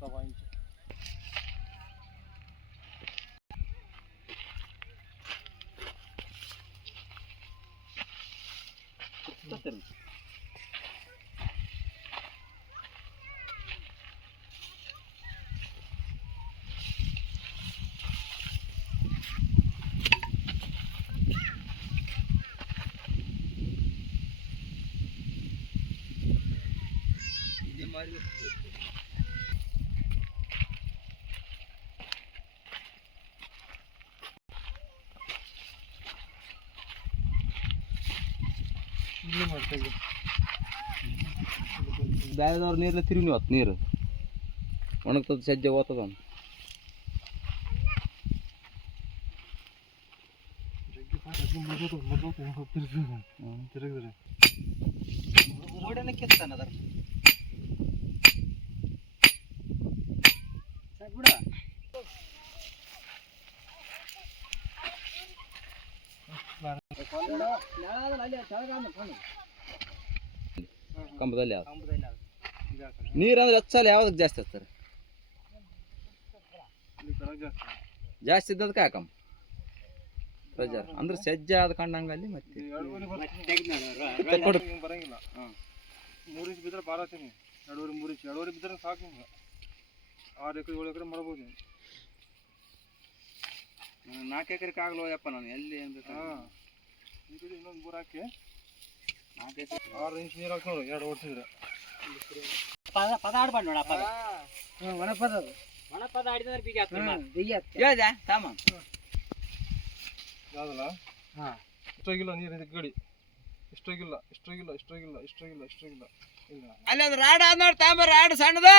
सवा इंच ಬ್ಯಾರೆದವ್ರ ನೀರನ್ನ ತಿರುಗಿ ಹೊತ್ತು ನೀರು ಒಣಗ್ತದ ಸಜ್ಜೆ ಹೋಗ್ತದ ಕಂಬದಲ್ಲಿ ನೀರಂದ್ರೆ ಹಚ್ಚಲ್ಲ ಯಾವ್ದಕ್ಕೆ ಜಾಸ್ತಿ ಹಚ್ತಾರೆ ಜಾಸ್ತಿ ಇದ್ದದಕ್ಕೆ ಹಾಕಮ್ಮ ಪ್ರಜಾರ ಅಂದ್ರೆ ಸಜ್ಜೆ ಆದ ಕಂಡಂಗಲ್ಲಿ ಮತ್ತೆ ಬರಂಗಿಲ್ಲ 3 ಇಂಚ್ ಬಿದ್ರೆ ಭಾಳ ಆತೀನಿ 2.5 3 ಇಂಚ್ 2.5 ಬಿದ್ರೆ ಸಾಕು ನಿಮ್ಗೆ 6 ಎಕರೆ 7 ಎಕರೆ ಮಾಡ್ಬೋದು 4 ಎಕರೆಗೆ ಆಗಲ್ವಪ್ಪ ನಾನು ಎಲ್ಲಿ ಅಂತ ಈಗ ಇನ್ನೊಂದು ಬೋರ್ ಹಾಕಿ 6 ಇಂಚ್ ನೀರು ಹಾಕಿ ನೋಡು 2 ವರ್ಷಿದ್ರೆ ಪದ ಆಡ್ಬಾರ್ದು ನೋಡ ಪದ ಒಣ ಪದ ಅದು ಒಣ ಪದ ಆಡಿದ್ರೆ ಬೀಗ ಹೇಳ್ದೆ ತಾಮ ಯಾವುದಲ್ಲ ಇಷ್ಟಾಗಿಲ್ಲ ನೀರು ಇದಕ್ಕೆ ಗಡಿ ಇಷ್ಟಾಗಿಲ್ಲ ಅಲ್ಲಿ ಒಂದು ರಾಡ್ ಆದ್ ನೋಡಿ ತಾಂಬ ರಾಡ್ ಸಣ್ಣದು